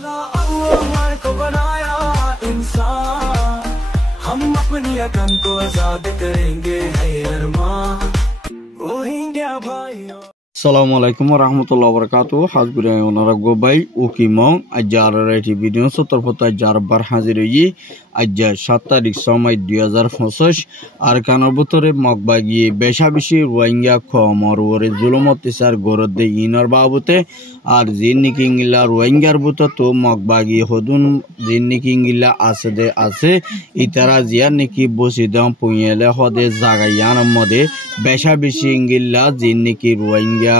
अल्लाह को बनाया इंसान, हम अपनी अकन को आजाद करेंगे है अरमान, रोहिंग्या भाइयों। Assalamu alaikum warahmatullahi wabarakatuh. Hasbuna onara gobai ukimong ajar reti video sotor foto ajar bar haziri ajar 7 tarik সময় 2025 আর কানার ভিতরে মগবাগি বেশাবিশি রোহিঙ্গা খমর ওরে জুলুমত ইসার গরদে ইনর বাবুতে আর জিন্নি কিংলা রোহিঙ্গার বুত তো মগবাগি হদুন জিন্নি কিংলা আছে ইতারা জিয়ার নাকি বসিদম পুইয়েলে হদে জাগায়ান মদে বেশাবিশি ইংলা জিন্নি কি রোহিঙ্গা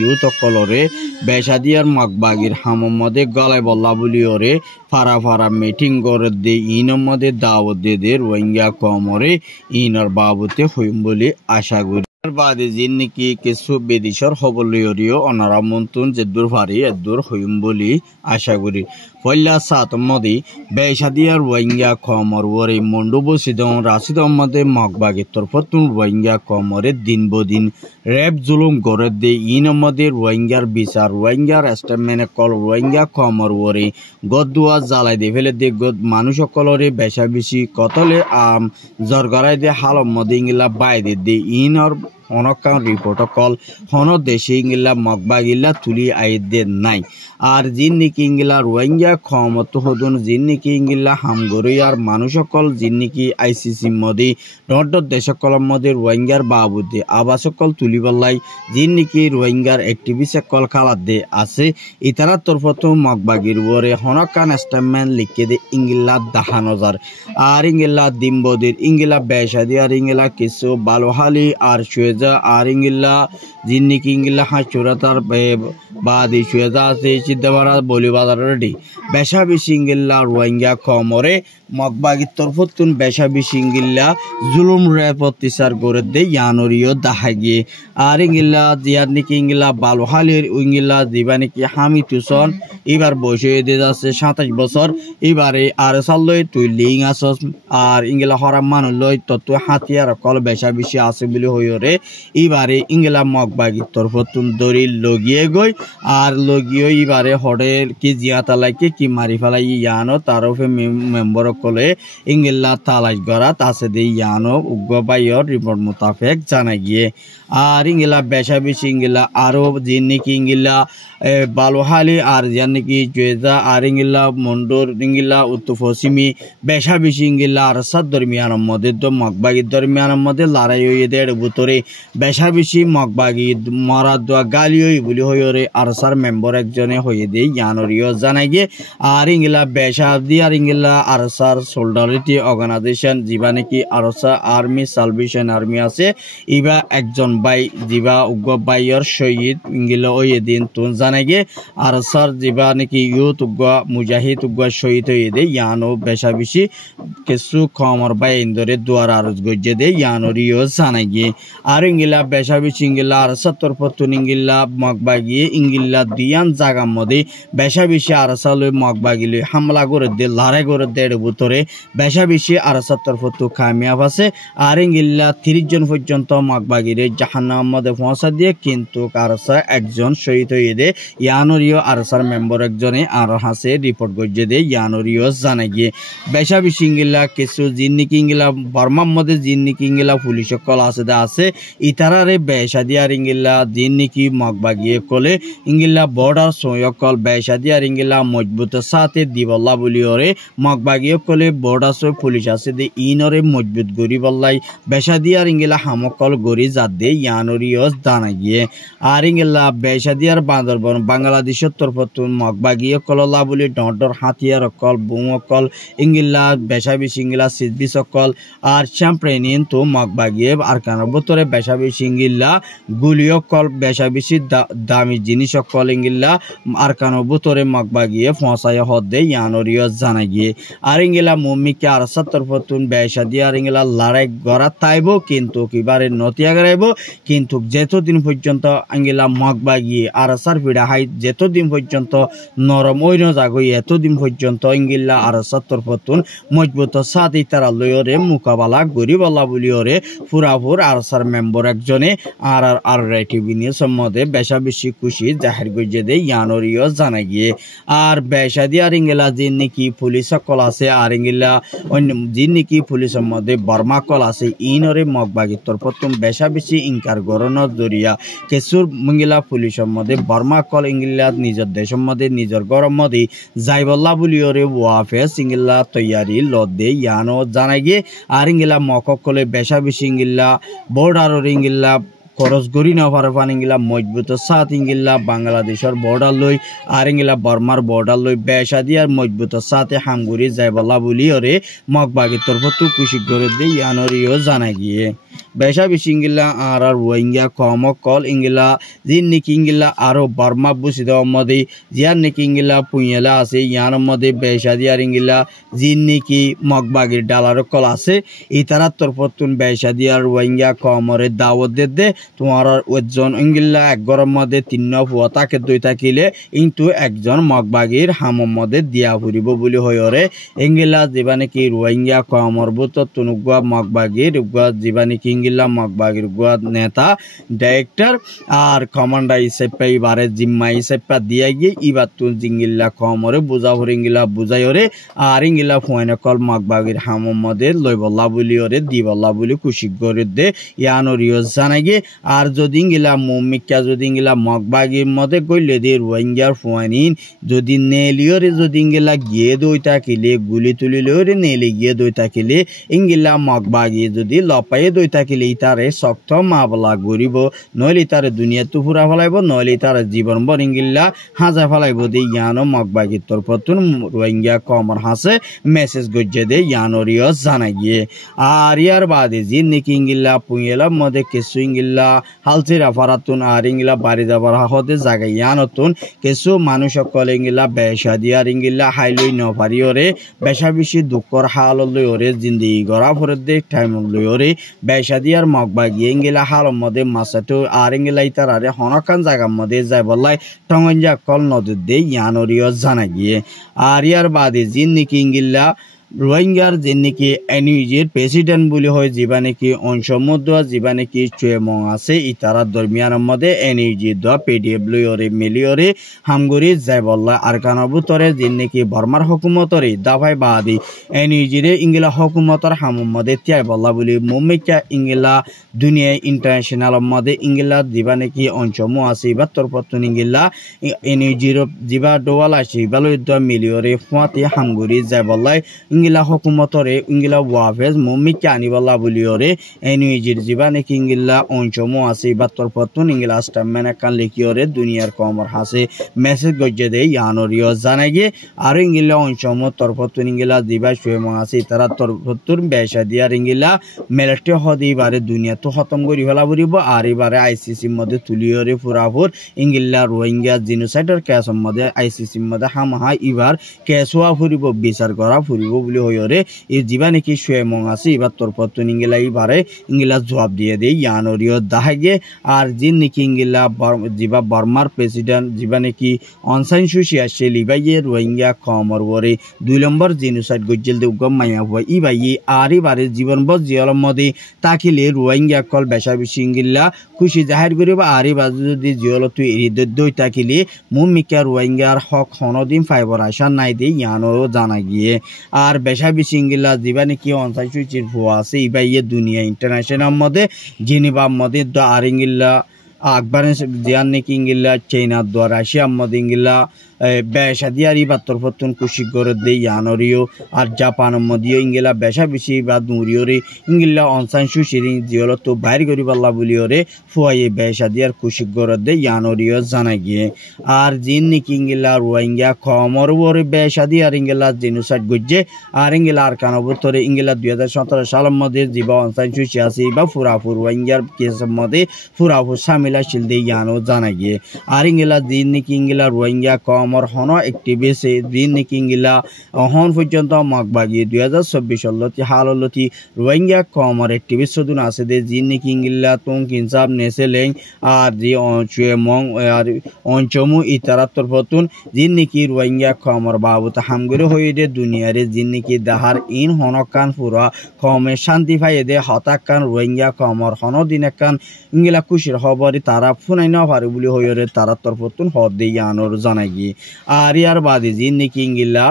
ইউথ কলরে বেশাদিয়ার মগবাগির হামমদে গলায় বল্লা বলি ওরে ফারা মিটিং করে দে ইনর মদে দাওয়াত দে রোহিঙ্গা কমরে ইনর বাবুতে হইম বলে আশা করি বাদে জিন্নি কি কিছু বেদিশর হবলিয়রিও অনারা মন্তুন যে দূর ফারি দূর হইম বলে আশা করি পয়লা সাত মদি বেশাদিয়ার রোহিঙ্গা কমর ওরে মন্ডুবো সিদম রাশিদ আহমদে মগবাগের তরফতুন রোহিঙ্গা কমরে দিন বদিন রেপ জুলুম গড়ে দে ইন মদে রোহিঙ্গার বিচার রোহিঙ্গার স্টেটমেন্ট কল রোহিঙ্গা কমর ওরে গদুয়া জ্বালাই দে ফেলে দে গদ মানুষ সকলরে বেশা বেশি কতলে জরগরাই দে হালম মদে ইংলা বাইদে দে ইনর অনকান রিপোর্ট কল হন দেশে ইংলা মগবাগিল্লা তুলি আইদে নাই আর জিন্নিকি ইংলা রোহিঙ্গা ক্ষমত হদুন জিন্নিকি ইংলা হামগরিয়ার মানুষ সকল জিন্নিকি আইসিসি মদি নট দেশ সকলের মধ্যে রোহিঙ্গার বাবুদে আবাস সকল তুলিবল্লাই জিন্নিকি রোহিঙ্গার অ্যাক্টিভিস্ট সকল খালাদ দে আছে ইতারার তরফত মগবাগির ওরে হনকান স্টেটমেন্ট লিখে দে ইংলা দাহানজার আর ইংলা দিমবদির ইংলা বেশাদি আর ইংলা কিছু বালোহালি আর সুয়েজা আর ইংলা জিন্নিকি ইংলা হাঁচুরাতার বাদি সুয়েজা আছে সিদ্ধাবারা বলিবাজার রেডি বেশা বেশি ইংলা রোহিঙ্গা কমরে মগবাগির তরফতুন বেশা বেশি ইংলা জুলুম রেপতিসার করে দে ইয়ানরিও দাহাগিয়ে আর ইংলা জিয়ার নাকি ইংলা বালোহালির ইংলা দিবা নাকি হামি তুসন এবার বয়স হয়ে দিয়ে যাচ্ছে 27 বছর এবারে আর সাল লই তুই লিং আসস আর ইংলা হরাম মানুষ লই তত হাতিয়ার কল বেশা বেশি আছে বলে হইরে এবারে ইংলা মগবাগির তরফতুন দরিল লগিয়ে গই আর লগিয়ে এবারে হডের কি জিয়া তালাইকে কি মারি ফেলাই ইয়ানো তারফে মেম্বার কলে ইংলা তালাশ গড়া আছে দে ইয়ানো উগ্রবাইয়র রিপোর্ট মোতাবেক জানা গিয়ে আর ইংলা বেশা বেশি ইংলা আরো জিন্নিকি ইংলা বালোহালি আর জানিকি জেজা আর ইংলা মন্ডর ইংলা উত্তর পশ্চিমি বেশা বেশি ইংলা আর সাত দরমিয়ানের মধ্যে তো মগবাগির দরমিয়ানের মধ্যে লড়াই হয়ে দেড় বুতরে বেশা বেশি মগবাগি মরা দোয়া গালি হই বলি হইরে আর সার মেম্বার একজনে হয়ে দেয় ইয়ানরিও জানাই গিয়ে আর ইংলা বেশা দি আর ইংলা আর সার সোলিডারিটি অর্গানাইজেশন জিবা নাকি আরসা আর্মি সালভেশন আর্মি আছে ইবা একজন বাই জিবা উগ্র বাইয়ের শহীদ ইংলা ওই দিন তুন জানাই গিয়ে আর সার জিবা নাকি ইউথ উগ্র মুজাহিদ উগ্র শহীদ হয়ে দেয় ইয়ানো বেশা বেশি কিছু খমর বাই ইন্দরে দুয়ার আরজ গজ্জে দেয় ইয়ানরিও জানাই গিয়ে আর ইংলা বেশা বেশি ইংলা আর সত্তর পত্তন ইংলা মগবাগিয়ে ইংলা দিয়ান জাগার মধ্যে বেশা বেশি আর সাল মগবাগিলে হামলা করে দে লড়াই করে দেড় বুতরে বেশা বেশি আর সত্তর পত্তু কামিয়াব আছে আর ইংলা 30 জন পর্যন্ত মগবাগিরে জাহান্নাম মধ্যে পৌঁছা দিয়ে কিন্তু আরসা একজন শহীদ হয়ে দে ইয়ানরিও আরসার মেম্বার একজনে আর হাসে রিপোর্ট গজ্জে দে ইয়ানরিও জানা গিয়ে বেশা বেশি ইংলা কিছু জিন্নিকি ইংলা বর্মার মধ্যে জিন্নিকি ইংলা পুলিশ সকল আছে ইতারারে বেশা দিয়ার ইংলা জিন্নিকি মগবাগিয়ে কলে ইংলা বর্ডার সয়কল বেশা দিয়ার ইংলা মজবুত সাথে দিবল্লা বলি ওরে মগবাগিয়ে কলে বর্ডার সয় পুলিশ আছে দে ইনরে মজবুত গরি বল্লাই বেশা দিয়ার ইংলা হামকল গরি জাত দে ইয়ানরিও জানা গিয়ে আর ইংলা বেশা দিয়ার বান্দরবন বাংলাদেশের তরফতুন মগবাগিয়ে কললা বলি ডর হাতিয়ার কল বুমকল ইংলা বেশা বেশি ইংলা সিদ্ধি সকল আর চ্যাম্পিয়ন তো মগবাগিয়ে আর কানার ভিতরে বেশা বেশি ইংলা গুলিও কল বেশা বেশি দামি জিনিস সকল ইংলা আর কানার ভিতরে মগবাগিয়ে ফসায় হদে ইয়ানরিও জানা গিয়ে আর ইংলা মুমিকে আর সত্তর পতুন বেশা দিয়ে আর ইংলা লড়াই গড়া তাইব কিন্তু কিবারে নতিয়া গড়াইব কিন্তু যেতদিন পর্যন্ত ইংলা মগবাগিয়ে আর সার পিড়া হাই যেতদিন পর্যন্ত নরম ওই নজাগই এতদিন পর্যন্ত ইংলা আর সত্তর পতুন মজবুত সাথে তারা লয়রে মোকাবেলা গরিবল্লা বলিওরে পুরাপুর আর সার মেম্বার নম্বর একজনে আর টিভি নিউজ মধ্যে বেশা বেশি খুশি জাহির করছে দে ইয়ানোরিও জানা গিয়ে আর বেশা দিয়ে আর ইংলা যে নাকি পুলিশ সকল আছে আর ইংলা অন্য যে নাকি পুলিশের মধ্যে বর্মা কল আছে ইনরে মগবাগিতর প্রথম বেশা বেশি ইনকার গরনের জরিয়া কেসুর মঙ্গিলা পুলিশের মধ্যে বর্মা কল ইংলা নিজের দেশের মধ্যে নিজের গরম মধ্যে যাইবল্লা বলিওরে ওয়াফেস ইংলা তৈয়ারি লদে ইয়ানো জানা গিয়ে আর ইংলা মককলে বেশা বেশি ইংলা বর্ডার ইংলা খরচ করি না পারে পানিগিলা মজবুত সাত ইংলা বাংলাদেশের বর্ডার লই আর ইংলা বর্মার বর্ডার লই বেশা দিয়ার মজবুত সাথে হামগুড়ি যাইবল্লা বলি ওরে মগবাগির তরফ খুশি করে দিয়ে ইয়ানোরিও জানা গিয়ে বেশা বেশি ইংলা আর রোহিঙ্গা কম কল ইংলা জিন নিকি ইংলা আরো বর্মা বুঝি দেওয়ার মধ্যে জিয়ার নিকি ইংলা পুঁয়েলা আছে ইয়ার মধ্যে বেশা দিয়ার ইংলা জিন নিকি মগবাগির ডালার কল আছে এই তারা তরফতুন বেশা দিয়ার রোহিঙ্গা কমরে দাওয়াত দে তোমার ওজন ইংলা এক গরম মধ্যে 3 ফুয়া তাকে 2 থাকিলে কিন্তু একজন মগবাগির হামম মধ্যে দিয়া ফুরিব বলি হয়রে ইংলা জীবানে কি রোহিঙ্গা কমর বুত তুনুগুয়া মগবাগির গুয়া জীবানে কি ইংলা মগবাগির গুয়া নেতা ডাইরেক্টর আর কমান্ডার হিসেবে এবারে জিম্মা হিসেবে দিয়া গিয়ে ইবার তুন জিঙ্গিল্লা কমরে বুঝা হরিঙ্গিলা বুঝাইরে আর ইংলা ফুয়ানে কল মগবাগির হামম মধ্যে লইবল্লা বলি ওরে দিবল্লা বলি খুশি করে দে ইয়ানোরিও জানা গিয়ে আর যদি ইংলা মুমিকা যদি ইংলা মগবাগির মধ্যে গইলে দিয়ে রোহিঙ্গার ফুয়ানিন যদি নেলিওরে যদি ইংলা গিয়ে দই থাকিলে গুলি তুলিলেওরে নেলে গিয়ে দই থাকিলে ইংলা মগবাগি যদি লপাইয়ে দই থাকিলে তারে শক্ত মাবলা গরিব নইলে তারে দুনিয়া তো ফুরা ফেলাইব নইলে তারে জীবন বর ইংলা হাজা ফেলাইব দিয়ে ইয়ানো মগবাগির তরফতুন রোহিঙ্গা কমর হাসে মেসেজ গজ্জে দে ইয়ানোরিও জানা গিয়ে আর ইয়ার বাদে যে নাকি ইংলা পুঁয়েলার মধ্যে কিছু ইংলা হালচিরা ফারাতুন আর ইংলা বাড়ি যাবার হতে জায়গা ইয়ানতুন কিছু মানুষ সকল ইংলা বেশা দিয়ার ইংলা হাইলই নপারিওরে বেশা বেশি দুঃখর হাল লইরে জিন্দিগি গড়া ফরে দে টাইম লইরে বেশা দিয়ার মগবাগি ইংলা হালের মধ্যে মাসাটো আর ইংলা ইতারারে হনকান জায়গার মধ্যে যাই বললাই টঙ্গঞ্জা কল নদী দে ইয়ানোরিও জানা গিয়ে আর ইয়ার বাদে জিন নাকি ইংলা রোহিঙ্গার যে নাকি এনইউজির প্রেসিডেন্ট বলি হয় যেবা নাকি অংশমধ্য যেবা নাকি চুয়েমং আছে ইতারা দরমিয়ানের মধ্যে এনইউজি দ পিডিএফ লইরে মিলিয়রে হামগুড়ি যাইবল্লা আর কানবুতরে যে নাকি বর্মার হুকুমতরে দাফাই বাদি এনইউজিরে ইংলা হুকুমতর হামুর মধ্যে তিয়াই বল্লা বলি মুম্মিকা ইংলা দুনিয়া ইন্টারন্যাশনাল মধ্যে ইংলা যেবা নাকি অংশমু আছে বা তরপতন ইংলা এনইউজির যেবা ডোয়াল আছে ইবালই দ মিলিয়রে ফুয়াতে হামগুড়ি যাইবল্লাই ইংলা হুকুমতরে ইংলা ওয়াফেজ মুমিকে আনিবল্লা বলিওরে এনইউজির জীবা নাকি ইংলা অংশমু আছে বা তরফতুন ইংলা স্টামম্যান একান লিখিওরে দুনিয়ার কমর হাসে মেসেজ গজ্জে দে ইয়ানোরিও জানাই গিয়ে আর ইংলা অংশমু তরফতুন ইংলা জীবা শুয়েমু আছে তারা তরফতুন বেশা দিয়ার ইংলা মেলেটে হদি এবারে দুনিয়া তো খতম করি ফেলা ফুরিব আর এবারে আইসিসির মধ্যে তুলিওরে ফুরাফুর ইংলা রোহিঙ্গা জিনোসাইডের কেসের মধ্যে আইসিসির মধ্যে হামহা এবার কেস হওয়া ফুরিব বিচার করা ফুরিব বলি হইরে এই জীবা নাকি শুয়েমং আছে এবার তরফতুন ইংলা এবারে ইংলা জবাব দিয়ে দেয় ইয়ানোরিও দাহাগে আর জিন নাকি ইংলা জীবা বর্মার প্রেসিডেন্ট জীবা নাকি অনসাইন সুশি আসে লিবাইয়ে রোহিঙ্গা কমর ওরে 2 নম্বর জিনোসাইড গজ্জেল দে গম মাইয়া হওয়া ইবাইয়ে আর এবারে জীবন বজ জিয়ালর মধ্যে তাকিলে রোহিঙ্গা কল বেশা বেশি ইংলা খুশি জাহির করিব আর এবার যদি জিয়াল তুই দই তাকিলে মুমিকা রোহিঙ্গার হক হনদিন ফাইবার আশা নাই দে ইয়ানো জানা গিয়ে আর বেশা বেশি ইংলা জীবা নাকি অনসাইন সুচির ভুয়া আছে ইবাইয়ে দুনিয়া ইন্টারন্যাশনাল মধ্যে জিনিবার মধ্যে দ আর ইংলা আকবর জিয়ান নাকি ইংলা চাইনা দ রাশিয়ার মধ্যে ইংলা বেশা দিয়ার ইবার তরফতুন খুশি করে দে ইয়ানোরিও আর জাপানের মধ্যে ইংলা বেশা বেশি বা নুরিওরে ইংলা অনসাইন সুশিরিং জিয়ল তো বাইর করি পাল্লা বলিওরে ফুয়াইয়ে বেশা দিয়ার খুশি করে দে ইয়ানোরিও জানা গিয়ে আর জিন নাকি ইংলা রোহিঙ্গা কমর ওরে বেশা দিয়ার ইংলা জিনোসাইড গজ্জে আর ইংলা আর কানবুতরে ইংলা 2017 সালের মধ্যে জিবা অনসাইন সুশি আছে বা ফুরাফুর রোহিঙ্গার কেসের মধ্যে ফুরাফুর সামিলা শিল দে ইয়ানো জানা গিয়ে আর ইংলা জিন নাকি ইংলা রোহিঙ্গা কম কমর হন অ্যাক্টিভিস্ট দিন নাকি ইংলা হন পর্যন্ত মগবাগি 2024 লতি হাললতি রোহিঙ্গা কমর অ্যাক্টিভিস্ট দুন আছে দে জিন নাকি ইংলা তুং কিনসাব নেসেলেং আর জি অঞ্চুয়ে মং আর অঞ্চমু ইতারাত্তর ফতুন জিন নাকি রোহিঙ্গা কমর বাবুত হামগুরে হইদে দুনিয়ারে জিন নাকি দাহার ইন হনকান পুরা কমে শান্তি পাইয়ে দে হতাকান রোহিঙ্গা কমর হন দিনাকান ইংলা খুশির খবরই তারা ফুনাই না পারে বলে হইরে তারা তরফতুন হদ দিয়ে আনোর জানাই গিয়ে আর ইয়ার বাদে জিন নাকি ইংলা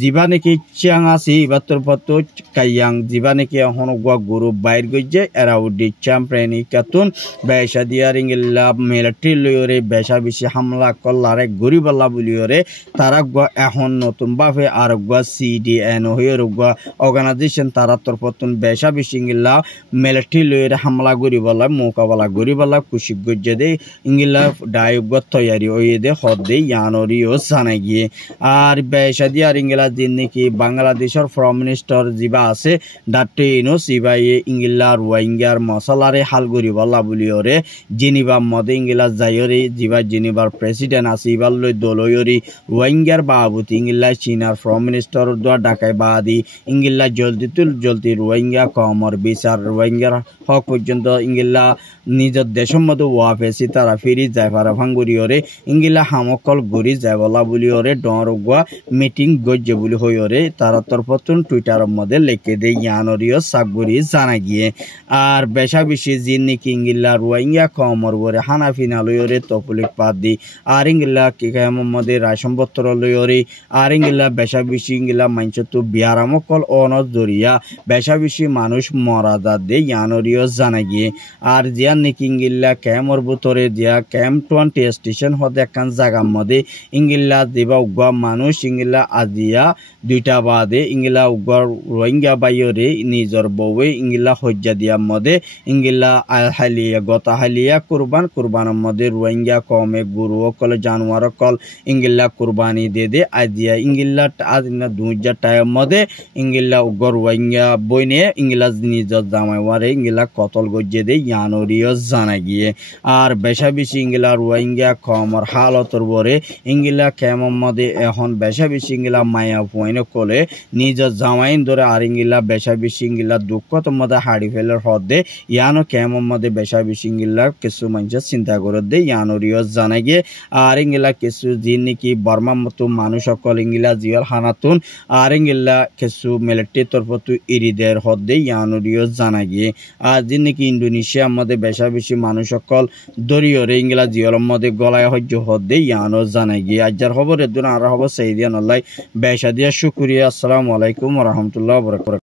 জিবা নাকি চিয়াং আছে ইবাত্তর পত্র কাইয়াং জিবা নাকি এখন গুরু বাইর গজ্জে এরাউডি চ্যাম্পিয়ন কাতুন বেসা দিয়ার ইংলা মিলিটারি লইরে বেসা বেশি হামলা করলারে গরিবাল্লা বলিওরে তারা এখন নতুন ভাবে আর সিডিএন হয়ে অর্গানাইজেশন তারা তরফতুন বেসা বেশি ইংলা মিলিটারি লইরে হামলা গরিবাল্লা মোকাবেলা গরিবাল্লা খুশি গজ্জে দে ইংলা ডায়গ তৈয়ারি হয়ে দে হদ দে ইয়ানরিও জানাই গিয়ে আর বেসা দিয়ার দিন নাকি বাংলাদেশের ফরেন মিনিস্টার জিবা আছে ডাক্তার ইউনূস ইবাইয়ে ইংলা রোহিঙ্গার মশলারে হাল গরিবাল্লা বলিওরে জেনিবা মদে ইংলা যাইরে জিবা জেনিবার প্রেসিডেন্ট আছে ইবার লই দলয়রি রোহিঙ্গার বাবুতি ইংলা চীনার ফরেন মিনিস্টার দোয়া ডাকাই বাদি ইংলা জলদি রোহিঙ্গা কমর বিচার রোহিঙ্গার হক পর্যন্ত ইংলা নিজের দেশের মধ্যে ওয়াফেসি তারা ফিরি যায় পারা ভাঙ্গুরিওরে ইংলা হামকল গড়ি যায় বলা বলিওরে ডরগুয়া মিটিং গজ্জে বলি হইরে তারা তরফতুন টুইটারের মধ্যে লিখে দেয় ইয়ানরিও সাকবুরি জানা গিয়ে আর বেশা বেশি জিন নাকি ইংলা রোহিঙ্গা কমর বরে হানাফিনা লইরে তপলিক পাত দি আর ইংলা কি কায়ামের মধ্যে রাশনপত্র লইরে আর ইংলা বেশা বেশি ইংলা মাইনচতু বিয়ারামকল অনজ দরিয়া বেশা বেশি মানুষ মরাদা দে ইয়ানরিও জানা গিয়ে আর জিয়ান নাকি ইংলা ক্যামর ভিতরে দিয়া ক্যাম্প 20 স্টেশন হতে একখান জায়গার মধ্যে ইংলা দিবা উগা মানুষ ইংলা আজিয়া দুইটা বাদে ইংলা উগর রোহিঙ্গা বাইরে নিজর বউয়ে ইংলা হজ্জা দিয়ার মধ্যে ইংলা হালিয়া গতা হালিয়া কুরবানের মধ্যে রোহিঙ্গা কমে গুরু অকল জানোয়ার অকল ইংলা কুরবানি দে আজিয়া ইংলা আদিনা 2000 টাকার মধ্যে ইংলা উগর রোহিঙ্গা বইনে ইংলা নিজর জামাইওয়ারে ইংলা কতল গজ্জে দে ইয়ানরিও জানা গিয়ে আর বেশা বেশি ইংলা রোহিঙ্গা কমর হালতর বরে ইংলা কেমন মধ্যে এখন বেশা বেশি ইংলা মায়া পয়নে কলে নিজের জামাইন ধরে আর ইংলা বেশা বেশি ইংলা দুঃখত মধ্যে হাড়ি ফেলার হদে ইয়ানো কেমন মধ্যে বেশা বেশি ইংলা কিছু মানুষ চিন্তা করে দে ইয়ানরিও জানা গিয়ে আর ইংলা কিছু জিন নাকি বর্মার মতো মানুষ সকল ইংলা জিয়াল হানাতুন আর ইংলা কিছু মিলিটারি তরফতু ইরিদের হদে ইয়ানরিও জানা গিয়ে আর জিন নাকি ইন্দোনেশিয়ার মধ্যে বেশা বেশি মানুষ সকল দরিয়রে ইংলা জিয়াল মধ্যে গলায় হজ্জ হদে ইয়ানো জানা গিয়ে আজকের খবরের জন্য আর খবর সেই দিয়ান আল্লাহ বেশা দিয়া শুকরিয়া। আসসালামু আলাইকুম ওয়া রাহমাতুল্লাহি ওয়া বারাকাতুহু।